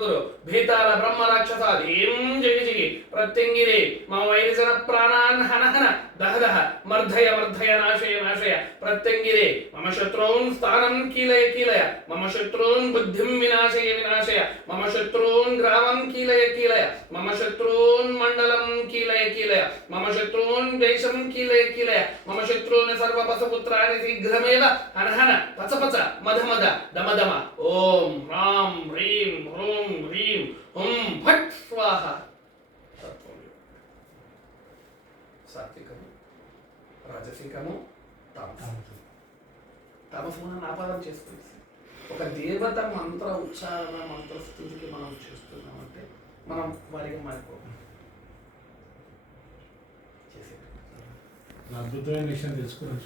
కురు భీతాల బ్రహ్మ రాక్షసాదీం జగి జగి ప్రత్యంగిరే మమ వైరిజన ప్రాణాన్ హన హన దహ దహ మర్ధయ మర్ధయ నాశయ నాశయ ప్రత్యంగిరే మమ శత్రూన్ స్థానం కీలయ కీలయ మమ శత్రూన్ బుద్ధిం వినాశయ వినాశయ మమ శత్రూన్ గ్రామం కీలయ కీలయ మమ శత్రూన్ మండలం కీలయ కీలయ మమ శత్రూన్ దేశం కీలయ కీలయ మమ శత్రూన్ సర్వ పసపుత్రాని శీఘ్రమేవ హన హన పచ పచ మధ మధ దమ దమ ఓం హ్రాం హ్రీం హ్రూం హ్రీం హుం ఫట్ స్వాహ. సాత్వికము, రాజసికము, తమసును నాపాదం చేసుకుంది. ఒక దేవత మంత్ర ఉచ్చారణ మంత్రస్థుతికి మనం చేస్తున్నామంటే మనం వారికి మారిపోతాం. అద్భుతమైన విషయం తెలుసుకున్నాం.